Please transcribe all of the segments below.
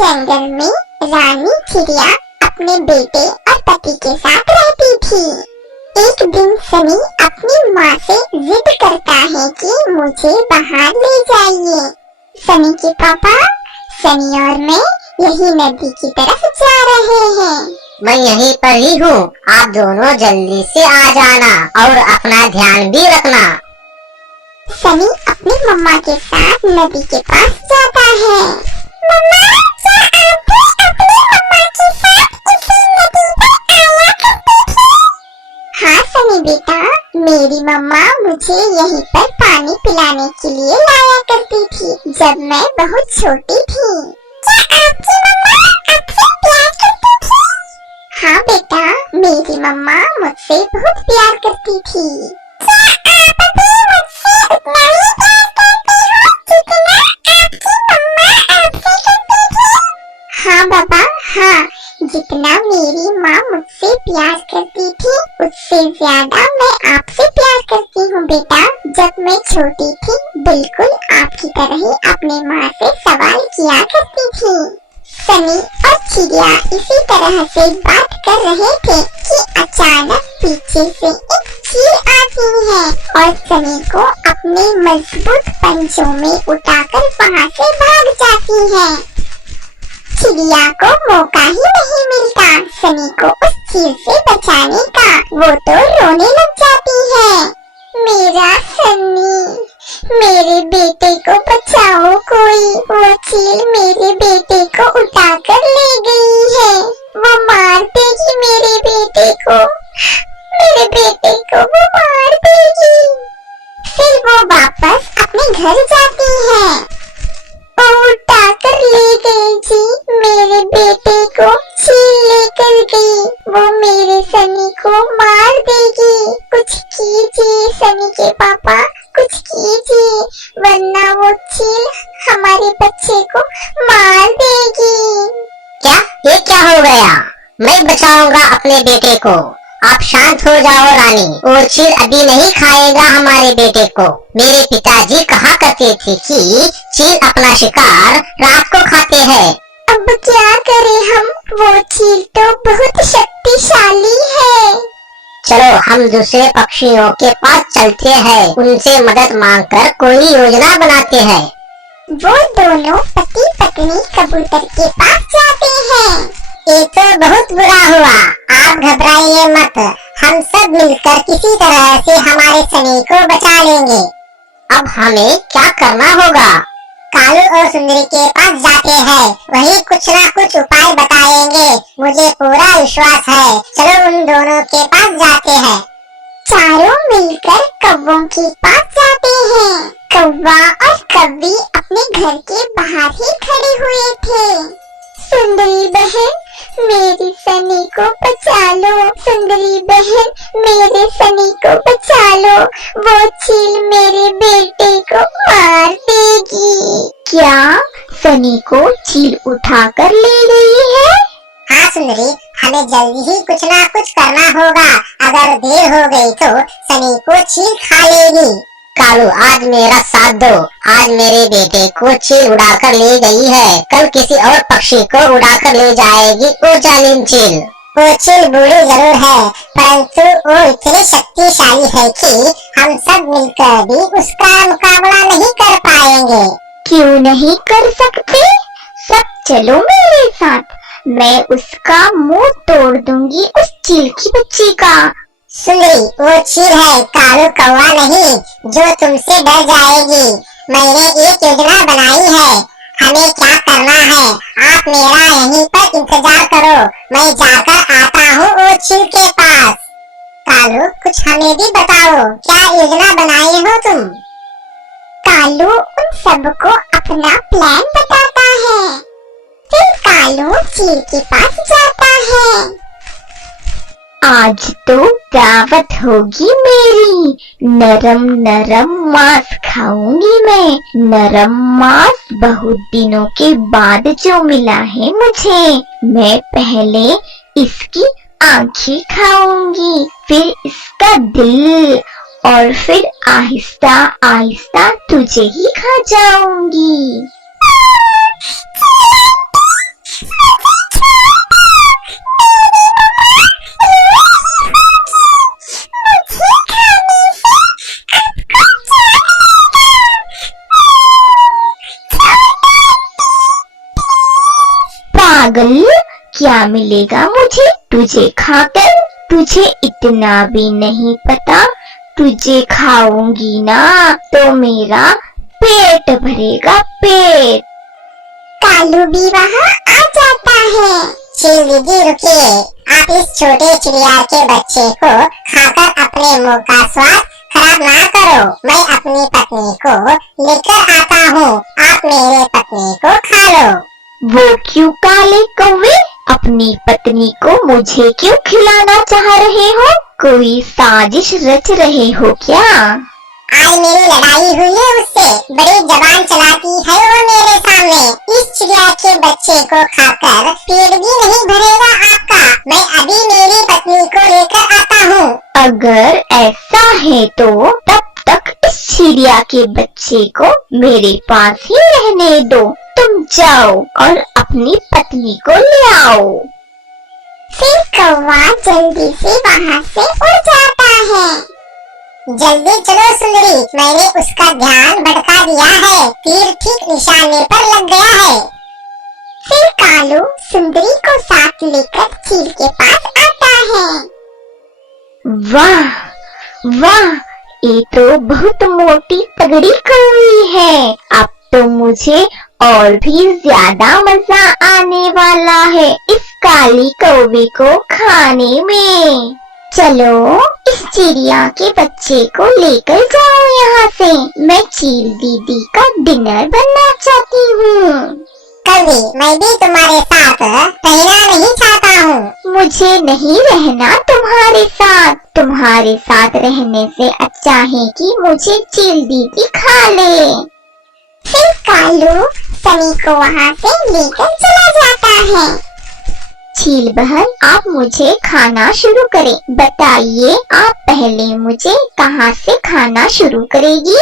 जंगल में रानी चिड़िया अपने बेटे और पति के साथ रहती थी। एक दिन सनी अपनी माँ से जिद करता है कि मुझे बाहर ले जाइए। सनी के पापा, सनी और मैं यही नदी की तरफ जा रहे हैं। मैं यहीं पर ही हूँ, आप दोनों जल्दी से आ जाना और अपना ध्यान भी रखना। सनी अपनी मम्मा के साथ नदी के पास जाता है। मम्मा, क्या आप भी अपनी मम्मा के साथ इसी नदी पर आया करती थी? हाँ सनी बेटा, मेरी मम्मा मुझे यहीं पर पानी पिलाने के लिए लाया करती थी जब मैं बहुत छोटी थी। क्या आपकी मम्मा आपसे प्यार करती थी? हाँ बेटा, मेरी मम्मा मुझसे बहुत प्यार करती थी। क्या आप भी मुझसे उतना ही प्यार करती हो जितना आपकी मम्मा आपसे करती थी? हाँ बाबा, हाँ, जितना मेरी माँ मुझसे प्यार करती थी उससे ज्यादा मैं आपसे प्यार करती हूँ बेटा। जब मैं छोटी थी बिल्कुल आपकी तरह ही अपनी माँ से सवाल किया करती थी। सनी और चिड़िया इसी तरह से बात कर रहे थे कि अचानक पीछे से एक चील आती है और सनी को अपने मजबूत पंजों में उठाकर वहाँ से भाग जाती है। चिड़िया को मौका ही नहीं मिलता सनी को उस चील से बचाने का। वो तो रोने लग जाती है। मेरा सनी, मेरे बेटे को बचाओ कोई, वो चील मेरे बेटे को उठाकर ले गई है। वो मार देगी मेरे बेटे को, मेरे बेटे को वो मार देगी। फिर वो वापस अपने घर जाती है। वो उठाकर ले गई जी, मेरे बेटे को चील लेकर गई। वो मेरे सनी को मार देगी। कुछ कीजिए सनी के पापा, कुछ कीजिए वरना वो चील हमारे बच्चे को मार देगी। क्या ये क्या हो गया? मैं बचाऊंगा अपने बेटे को। आप शांत हो जाओ रानी, वो चील अभी नहीं खाएगा हमारे बेटे को। मेरे पिताजी कहा करते थे कि चील अपना शिकार रात को खाते हैं। अब क्या करें हम, वो चील तो बहुत शक्तिशाली है। चलो हम दूसरे पक्षियों के पास चलते हैं, उनसे मदद मांगकर कोई योजना बनाते हैं। वो दोनों पति पत्नी कबूतर के पास जाते हैं। ये तो बहुत बुरा हुआ, आप घबराइए मत, हम सब मिलकर किसी तरह से हमारे सनी को बचा लेंगे। अब हमें क्या करना होगा? कालू और सुंदरी के पास जाते हैं, वही कुछ ना कुछ उपाय बताएंगे, मुझे पूरा विश्वास है। चलो उन दोनों के पास जाते हैं। चारों मिलकर कौवों के पास जाते हैं। कौवा और कौवी अपने घर के बाहर ही खड़े हुए थे। सुंदरी बहन, मेरी सनी को बचा लो। सुंदरी बहन, मेरे सनी को बचा लो, वो चील मेरे बेटे को मार देगी। क्या सनी को चील उठाकर ले गई है? हाँ सुंदरी, हमें जल्दी ही कुछ ना कुछ करना होगा, अगर देर हो गई तो सनी को चील खा लेगी। कालू आज मेरा साथ दो, आज मेरे बेटे को चील उड़ाकर ले गई है, कल किसी और पक्षी को उड़ाकर ले जाएगी वो जालिम चील। वो चील बुरी जरूर है परंतु वो इतनी शक्तिशाली है कि हम सब मिलकर भी उसका मुकाबला नहीं कर पाएंगे। क्यों नहीं कर सकते? सब चलो मेरे साथ, मैं उसका मुंह तोड़ दूंगी उस चील की बच्ची का। सुंदरी, वो चील है, कालू कौवा नहीं, जो तुमसे डर जाएगी। मैंने एक योजना बनाई है, हमें क्या करना है, आप मेरा यहीं पर इंतजार करो, मैं जाकर आता हूँ वो चील के पास। कालू, कुछ हमें भी बताओ, क्या योजना बनाई हो तुम? कालू उन सबको अपना प्लान बताता है। फिर कालू चील के पास जाता है। आज तो दावत होगी मेरी, नरम नरम मांस खाऊंगी मैं। नरम मांस बहुत दिनों के बाद जो मिला है मुझे। मैं पहले इसकी आंखें खाऊंगी, फिर इसका दिल, और फिर आहिस्ता आहिस्ता तुझे ही खा जाऊंगी। पागल, क्या मिलेगा मुझे तुझे खाकर? तुझे इतना भी नहीं पता, तुझे खाऊंगी ना तो मेरा पेट भरेगा, पेट। कालू भी वहाँ आ जाता है। चील दीदी रुकिए, आप इस छोटे चिड़िया के बच्चे को खाकर अपने मुंह का स्वाद खराब ना करो। मैं अपनी पत्नी को लेकर आता हूँ, आप मेरे पत्नी को खा लो। वो क्यों काले कौवे? अपनी पत्नी को मुझे क्यों खिलाना चाह रहे हो? कोई साजिश रच रहे हो क्या? आज मेरी लड़ाई हुई है उससे, बड़ी जबान चलाती है वो मेरे सामने। इस चिड़िया के बच्चे को खाकर पेट भी नहीं भरेगा आपका। मैं अभी मेरी पत्नी को लेकर आता हूँ। अगर ऐसा है तो तब तक इस चिड़िया के बच्चे को मेरे पास ही रहने दो। तुम जाओ और अपनी पत्नी को ले आओ। फिर कौवा जल्दी से वहाँ से उड़ जाता है। जल्दी चलो सुंदरी, मैंने उसका ध्यान भटका दिया है। तीर ठीक निशाने पर लग गया है। फिर कालू सुंदरी को साथ लेकर चील के पास आता है। वाह वाह, ये तो बहुत मोटी तगड़ी कौवी है। अब तो मुझे और भी ज्यादा मजा आने वाला है इस काली कौवे को खाने में। चलो इस चिड़िया के बच्चे को लेकर जाओ यहाँ से। मैं चील दीदी का डिनर बनना चाहती हूँ। कभी मैं भी तुम्हारे साथ रहना नहीं चाहता हूँ। मुझे नहीं रहना तुम्हारे साथ। तुम्हारे साथ रहने से अच्छा है कि मुझे चील दीदी खा ले। फिर कालू सनी को वहाँ से लेकर चला जाता है। चील बहन, आप मुझे खाना शुरू करें। बताइए आप पहले मुझे कहाँ से खाना शुरू करेगी?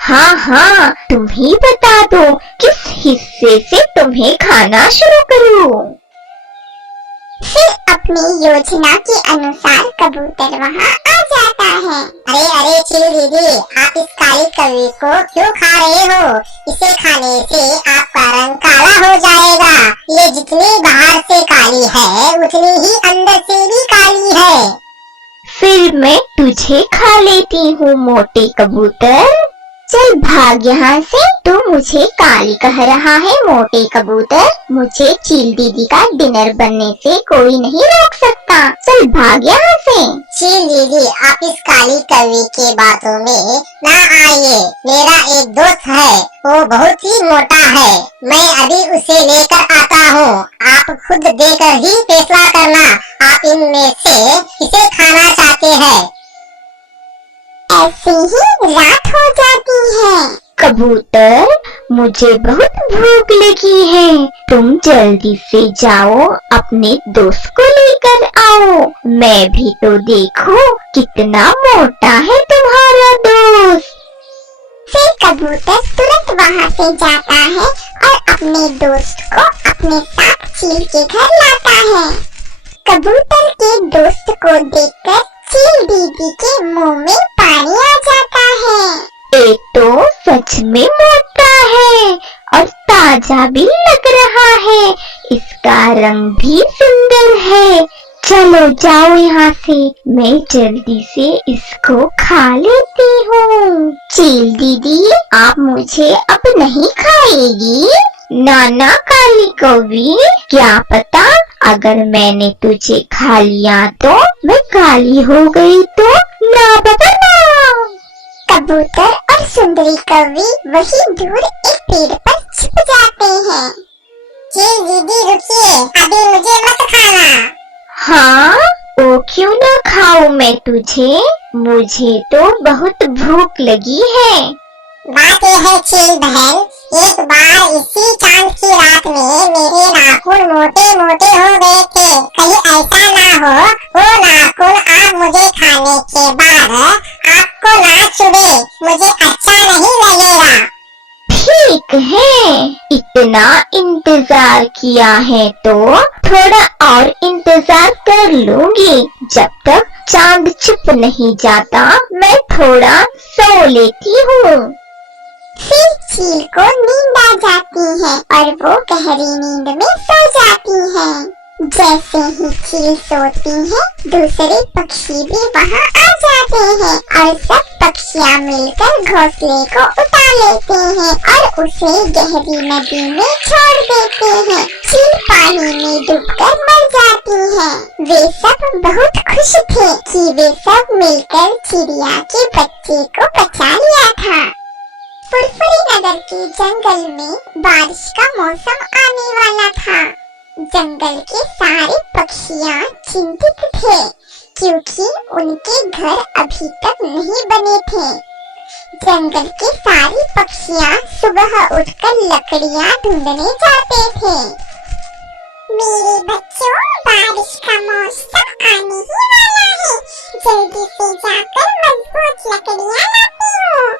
हाँ हाँ, तुम ही बता दो किस हिस्से से तुम्हें खाना शुरू करूँ। फिर अपनी योजना के अनुसार कबूतर वहाँ आ जाता है। अरे अरे चील दीदी, आप इस काली कौवी को क्यों खा रहे हो? इसे खाने से आपका रंग काला हो जाएगा। ये जितनी बाहर से काली है उतनी ही अंदर से भी काली है। फिर मैं तुझे खा लेती हूँ मोटे कबूतर। चल भाग यहाँ से। तू मुझे काली कह रहा है मोटे कबूतर। मुझे चील दीदी का डिनर बनने से कोई नहीं रोक सकता। चल भाग यहाँ से। चील दीदी, आप इस काली कौवी के बातों में ना आइए। मेरा एक दोस्त है, वो बहुत ही मोटा है। मैं अभी उसे लेकर आता हूँ। आप खुद देखकर ही फैसला करना, आप इनमें से किसे खाना चाहते हैं। ऐसे ही रात हो जाती है। कबूतर, मुझे बहुत भूख लगी है। तुम जल्दी से जाओ, अपने दोस्त को लेकर आओ। मैं भी तो देखूं कितना मोटा है तुम्हारा दोस्त। फिर कबूतर तुरंत वहाँ से जाता है और अपने दोस्त को अपने साथ चील के घर लाता है। कबूतर के दोस्त को देखकर चील दीदी के मुंह में पानी आ जाता है। एक तो सच में मोटा है और ताजा भी लग रहा है। इसका रंग भी सुंदर है। चलो जाओ यहाँ से, मैं जल्दी से इसको खा लेती हूँ। चील दीदी, आप मुझे अब नहीं खाएगी? नाना काली कौवी, क्या पता अगर मैंने तुझे खा लिया तो मैं काली हो गई तो ना बताना। कबूतर और सुंदरी कौवी वही दूर एक पेड़ पर छिप जाते हैं। चील दीदी रुकिए, अभी मुझे मत खाना। हाँ, वो क्यों ना खाऊं मैं तुझे? मुझे तो बहुत भूख लगी है। बात यह है चील बहन, एक बार इसी चांद की रात में मेरे नाखून मोटे मोटे हो गए थे। कहीं ऐसा ना हो वो नाखून आप मुझे खाने के बाद आपको ना चुभे, मुझे अच्छा नहीं लगेगा। ठीक है, इतना इंतजार किया है तो थोड़ा और इंतजार कर लूंगी। जब तक चांद छुप नहीं जाता मैं थोड़ा सो लेती हूँ। फिर चील को नींद आ जाती है और वो गहरी नींद में सो जाती है। जैसे ही चील सोती है दूसरे पक्षी भी वहाँ आ जाते हैं और सब पक्षियाँ मिलकर घोंसले को उठा लेते हैं और उसे गहरी नदी में छोड़ देते हैं। चील पानी में डूबकर मर जाती है। वे सब बहुत खुश थे कि वे सब मिलकर चिड़िया के बच्चे को बचा लिया था। फुरफुरी नगर के जंगल में बारिश का मौसम आने वाला था। जंगल के सारे पक्षियाँ चिंतित थे क्योंकि उनके घर अभी तक नहीं बने थे। जंगल के सारे पक्षियाँ सुबह उठकर लकड़ियाँ ढूंढने जाते थे। मेरे बच्चों, बारिश का मौसम आने ही वाला है। जल्दी से जाकर मजबूत लकड़ियाँ लाती हूँ।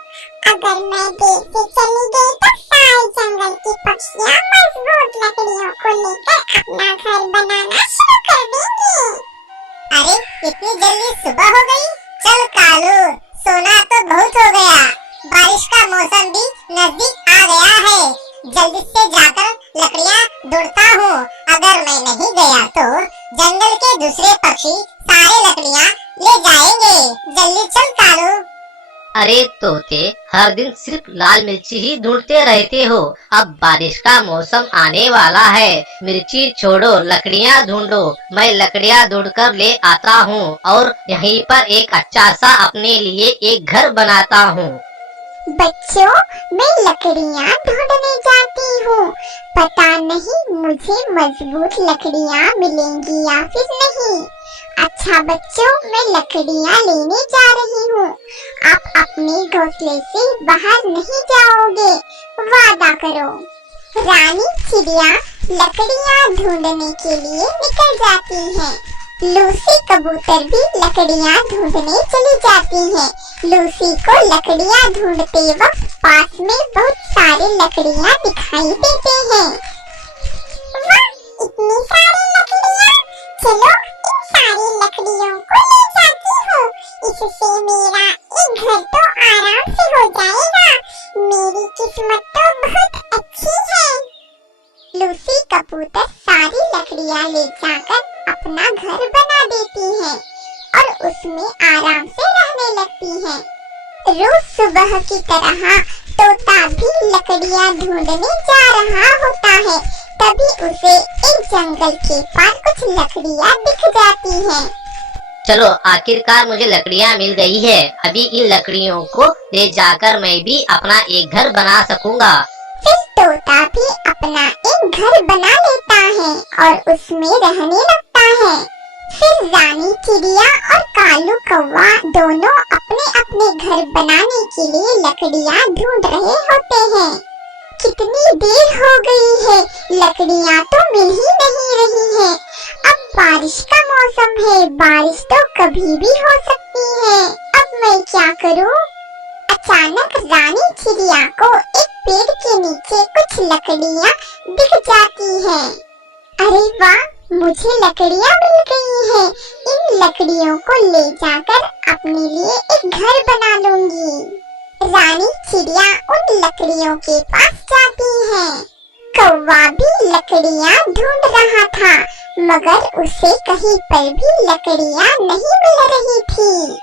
अगर मैं देर से चली गई तो सारे जंगल की पक्षियाँ मजबूत लकड़ियों को लेकर अपना घर बनाना शुरू कर देंगी। अरे इतनी जल्दी सुबह हो गई? चल कालू, सोना तो बहुत हो गया। बारिश का मौसम भी नजदीक आ गया है। जल्दी से जाकर लकड़ियाँ ढूंढता हूँ। अगर मैं नहीं गया तो जंगल के दूसरे पक्षी सारे लकड़ियाँ ले जाएंगे। जल्दी चल कालू। अरे तोते, हर दिन सिर्फ लाल मिर्ची ही ढूंढते रहते हो। अब बारिश का मौसम आने वाला है। मिर्ची छोड़ो, लकड़ियाँ ढूंढो। मैं लकड़ियाँ ढूंढकर ले आता हूँ और यहीं पर एक अच्छा सा अपने लिए एक घर बनाता हूँ। बच्चों, मैं लकड़ियाँ ढूंढने जाती हूँ। पता नहीं मुझे मजबूत लकड़ियाँ मिलेंगी या फिर नहीं। अच्छा बच्चों, मैं लकड़ियाँ लेने जा रही हूँ। आप अपने घोंसले से बाहर नहीं जाओगे, वादा करो। रानी चिड़िया लकड़ियाँ ढूंढने के लिए निकल जाती है। लूसी कबूतर भी लकड़ियाँ ढूंढने चली जाती है। लूसी को लकड़ियाँ ढूंढते वक्त पास में बहुत सारे लकड़ियाँ दिखाई देते हैं। वाह, इतनी सारी लकड़ियाँ! चलो इन सारी लकड़ियों को ले जाती हूँ। इससे मेरा एक घर तो आराम से हो जाएगा। मेरी किस्मत तो बहुत अच्छी है। लूसी कबूतर सारी लकड़ियाँ ले जाकर अपना घर बना देती है और उसमें आराम से रहने लगती है। रोज सुबह की तरह तोता भी लकड़ियाँ ढूंढने जा रहा होता है। तभी उसे एक जंगल के पार कुछ लकड़ियाँ दिख जाती हैं। चलो, आखिरकार मुझे लकड़ियाँ मिल गई है। अभी इन लकड़ियों को ले जाकर मैं भी अपना एक घर बना सकूंगा। फिर तोता भी अपना एक घर बना लेता है और उसमें रहने लगता है। फिर रानी चिड़िया और कालू कौवा दोनों अपने अपने घर बनाने के लिए लकड़ियाँ ढूंढ रहे होते हैं। कितनी देर हो गई है, लकड़ियाँ तो मिल ही नहीं रही हैं। अब बारिश का मौसम है, बारिश तो कभी भी हो सकती है। अब मैं क्या करूँ? अचानक रानी चिड़िया को एक पेड़ के नीचे कुछ लकड़ियाँ दिख जाती हैं। अरे वाह, मुझे लकड़ियाँ मिल गई हैं। इन लकड़ियों को ले जाकर अपने लिए एक घर बना लूंगी। रानी चिड़िया उन लकड़ियों के पास जाती है। कौवा भी लकड़ियाँ ढूंढ रहा था, मगर उसे कहीं पर भी लकड़ियाँ नहीं मिल रही थी।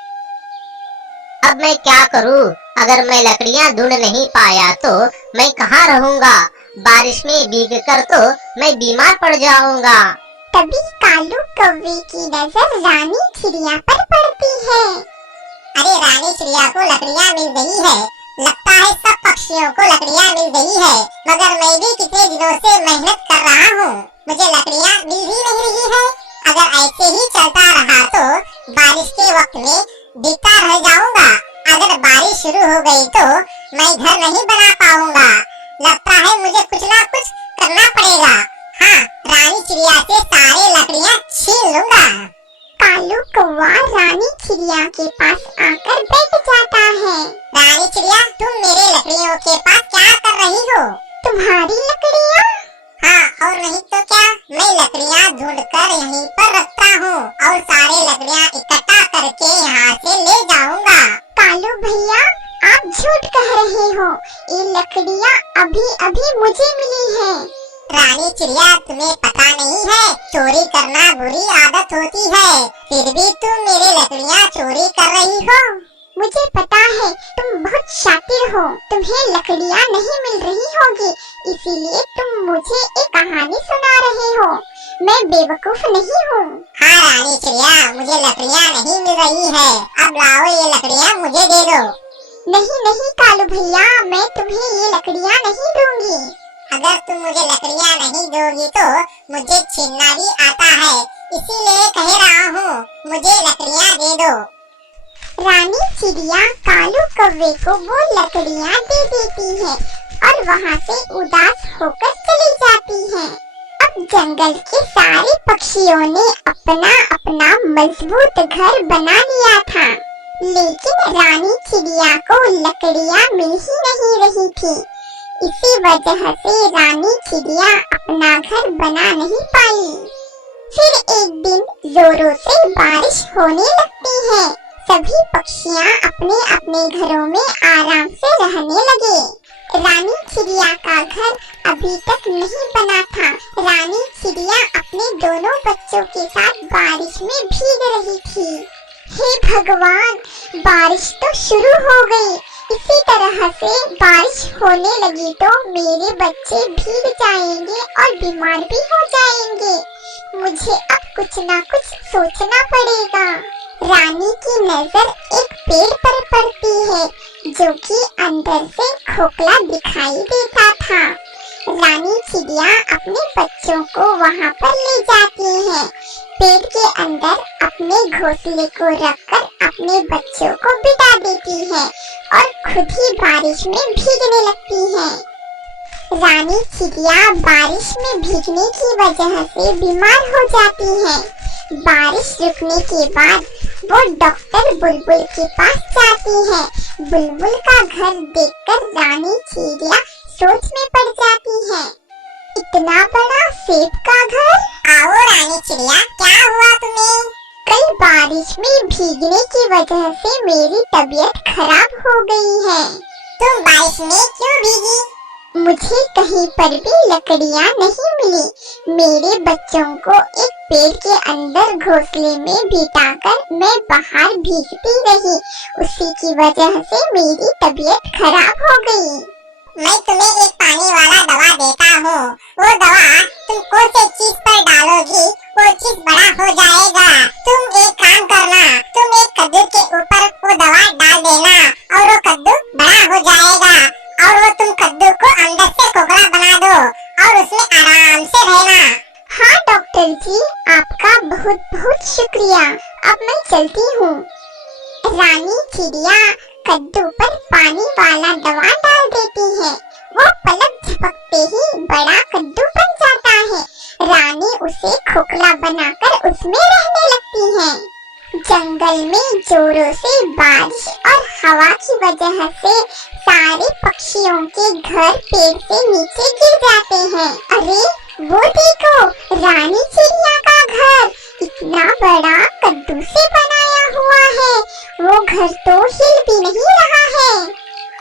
अब मैं क्या करूँ? अगर मैं लकड़ियाँ ढूंढ नहीं पाया तो मैं कहाँ रहूँगा? बारिश में भीगकर तो मैं बीमार पड़ जाऊँगा। तभी कालू कौवे की नजर रानी चिड़िया पर पड़ती है। अरे रानी चिड़िया को लकड़ियाँ मिल गई है। लगता है सब पक्षियों को लकड़ियाँ मिल गई है, मगर मैं भी कितने दिनों से मेहनत कर रहा हूँ, मुझे लकड़ियाँ मिल ही नहीं रही है। अगर ऐसे ही चलता रहा तो बारिश के वक्त में भीगता रह जाऊंगा। अगर बारिश शुरू हो गई तो मैं घर नहीं बना पाऊंगा। लगता है मुझे कुछ ना कुछ करना पड़ेगा। हाँ, रानी चिड़िया से सारे लकड़ियाँ छीन लूंगा। कालू कौवा रानी चिड़िया के पास आकर बैठ जाता है। रानी चिड़िया, तुम मेरे लकड़ियों के पास क्या कर रही हो? तुम्हारी लकड़ियाँ? हाँ, और नहीं तो क्या, मैं लकड़ियाँ ढूंढकर यहीं पर रखता हूँ और सारे लकड़ियाँ इकट्ठा करके यहाँ से ले जाऊंगा। कालू भैया, आप झूठ कह रहे हो, ये लकड़ियाँ अभी अभी मुझे मिली हैं। रानी चिड़िया, तुम्हें पता नहीं है चोरी करना बुरी आदत होती है, फिर भी तुम मेरी लकड़ियाँ चोरी कर रही हो। मुझे पता है तुम बहुत शातिर हो, तुम्हें लकड़ियाँ नहीं मिल रही होगी, इसीलिए तुम मुझे एक कहानी सुना रहे हो। मैं बेवकूफ नहीं हूँ। हाँ रानी चिड़िया, मुझे लकड़ियाँ नहीं मिल रही है, अब लाओ ये लकड़ियाँ मुझे दे दो। नहीं नहीं कालू भैया, मैं तुम्हें ये लकड़ियाँ नहीं दूंगी। अगर तुम मुझे लकड़ियाँ नहीं दोगी तो मुझे छीनना भी आता है, इसीलिए कह रहा हूँ मुझे लकड़ियाँ दे दो। रानी चिड़िया कालू कौवे को वो लकड़ियाँ दे देती है और वहाँ से उदास होकर चली जाती है। अब जंगल के सारे पक्षियों ने अपना अपना मजबूत घर बना लिया था, लेकिन रानी चिड़िया को लकड़ियाँ मिल ही नहीं रही थी। इसी वजह से रानी चिड़िया अपना घर बना नहीं पाई। फिर एक दिन जोरों से बारिश होने लगती है। सभी पक्षियाँ अपने अपने घरों में आराम से रहने लगे। रानी चिड़िया का घर अभी तक नहीं बना था। रानी चिड़िया अपने दोनों बच्चों के साथ बारिश में भीग रही थी। हे भगवान, बारिश तो शुरू हो गई। इसी तरह से बारिश होने लगी तो मेरे बच्चे भीग जाएंगे और बीमार भी हो जाएंगे। मुझे अब कुछ ना कुछ सोचना पड़ेगा। रानी की नजर एक पेड़ पर पड़ती है जो कि अंदर से खोखला दिखाई देता था। रानी चिड़िया अपने बच्चों को वहाँ पर ले जाती है। पेड़ के अंदर अपने घोंसले को रखकर अपने बच्चों को बिठा देती है और खुद ही बारिश में भीगने लगती है। रानी चिड़िया बारिश में भीगने की वजह से बीमार हो जाती है। बारिश रुकने के बाद वो डॉक्टर बुलबुल के पास जाती है। बुलबुल का घर देखकर रानी चिड़िया सोच में पड़ जाती है। इतना बड़ा सेब का घर? आओ रानी चिड़िया, क्या हुआ तुम्हें? कल बारिश में भीगने की वजह से मेरी तबीयत खराब हो गई है। तुम बारिश में क्यों भीगी? मुझे कहीं पर भी लकड़ियाँ नहीं मिली। मेरे बच्चों को एक पेड़ के अंदर घोंसले में बिठाकर मैं बाहर भीगती रही, उसी की वजह से मेरी तबीयत खराब हो गई। मैं तुम्हें एक पानी वाला दवा देता हूँ, वो दवा तुम कौन सी चीज पर डालोगी वो चीज बड़ा हो जाएगा। तुम एक काम करना, तुम एक कद्दू के ऊपर वो दवा डाल देना और वो कद्दू बड़ा हो जाएगा और वो तुम कद्दू को अंदर से खोखला बना दो और उसमें आराम से रहना। हाँ डॉक्टर जी, आपका बहुत बहुत शुक्रिया। अब मैं चलती हूँ। रानी चिड़िया कद्दू पर पानी वाला दवा डाल देती है। वो पलक झपकते ही बड़ा कद्दू बन जाता है। रानी उसे खोखला बनाकर उसमें रहने लगती है। जंगल में जोरों से बारिश और हवा की वजह से सारे पक्षियों के घर पेड़ से नीचे गिर जाते हैं। अरे वो देखो, रानी चिड़िया का घर इतना बड़ा कद्दू से बनाया हुआ है। वो घर तो हिल भी नहीं रहा है।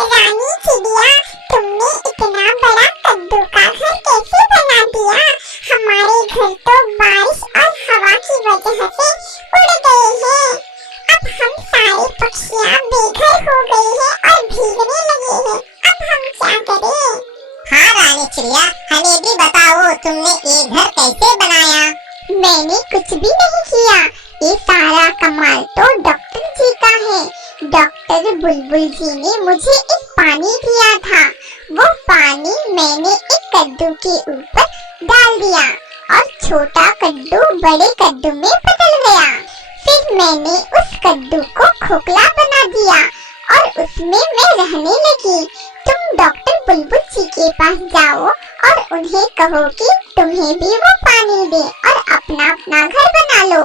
रानी चिड़िया, तुमने इतना बड़ा कद्दू का घर कैसे बना दिया? हमारे घर तो बारिश और हवा की वजह से उड़ गए हैं। अब हम सारे पक्षियाँ बेघर हो गए हैं और भीगने लगे हैं। अब हम क्या करें? हाँ रानी चिड़िया, हमें भी बताओ, तुमने ये घर कैसे बनाया? मैंने कुछ भी नहीं किया, ये सारा कमाल तो डॉक्टर जी का है। डॉक्टर बुलबुल जी ने मुझे एक पानी दिया था। वो पानी मैंने एक कद्दू के ऊपर डाल दिया और छोटा कद्दू बड़े कद्दू में बदल गया। फिर मैंने उस कद्दू को खोखला बना दिया और उसमें मैं रहने लगी। तुम डॉक्टर बुलबुल जी के पास जाओ और उन्हें कहो कि तुम्हें भी वो पानी दे और अपना अपना घर बना लो।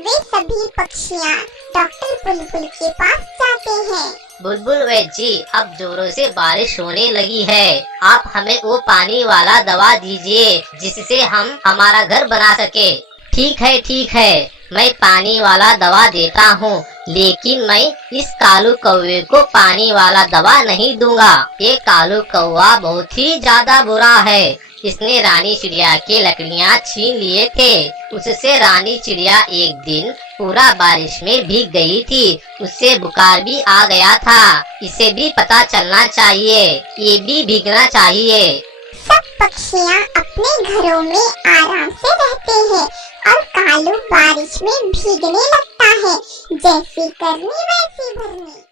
वे सभी पक्षियाँ डॉक्टर बुलबुल के पास जाते हैं। बुलबुल वैद्य जी, अब जोरों से बारिश होने लगी है। आप हमें वो पानी वाला दवा दीजिए जिससे हम हमारा घर बना सके। ठीक है, मैं पानी वाला दवा देता हूँ, लेकिन मैं इस कालू कौवे को पानी वाला दवा नहीं दूंगा। ये कालू कौवा बहुत ही ज्यादा बुरा है। इसने रानी चिड़िया की लकड़ियाँ छीन लिए थे। उससे रानी चिड़िया एक दिन पूरा बारिश में भीग गई थी। उससे बुखार भी आ गया था। इसे भी पता चलना चाहिए, ये भी भीगना चाहिए। सब पक्षियाँ अपने घरों में आराम से रहते हैं और कालू बारिश में भीगने लगता है। जैसी करनी वैसी भरनी।